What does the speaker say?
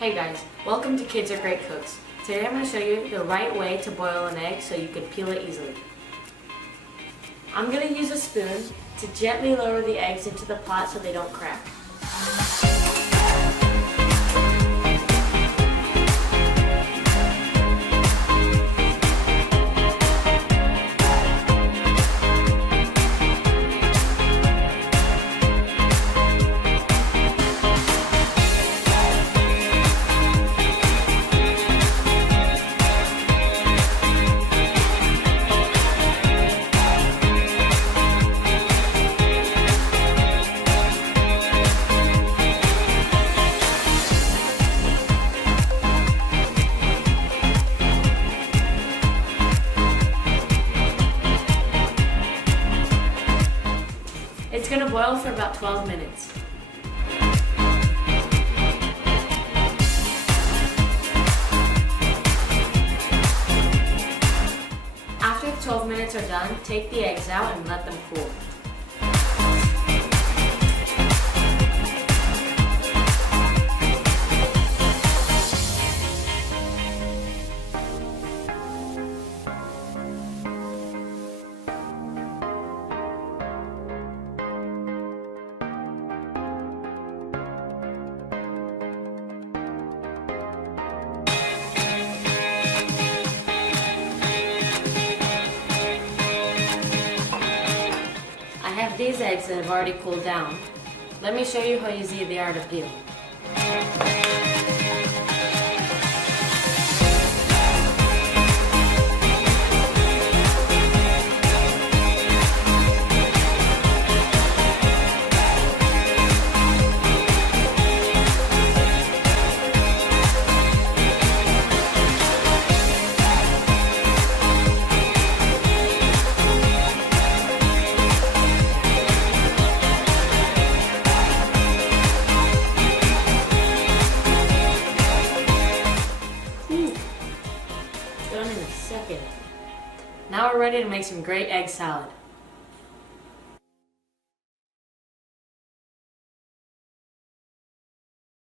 Hey guys, welcome to Kids Are Great Cooks. Today I'm going to show you the right way to boil an egg so you can peel it easily. I'm going to use a spoon to gently lower the eggs into the pot so they don't crack. It's going to boil for about 12 minutes. After the 12 minutes are done, take the eggs out and let them cool. I have these eggs that have already cooled down. Let me show you how easy they are to peel. Done in a second. Now we're ready to make some great egg salad.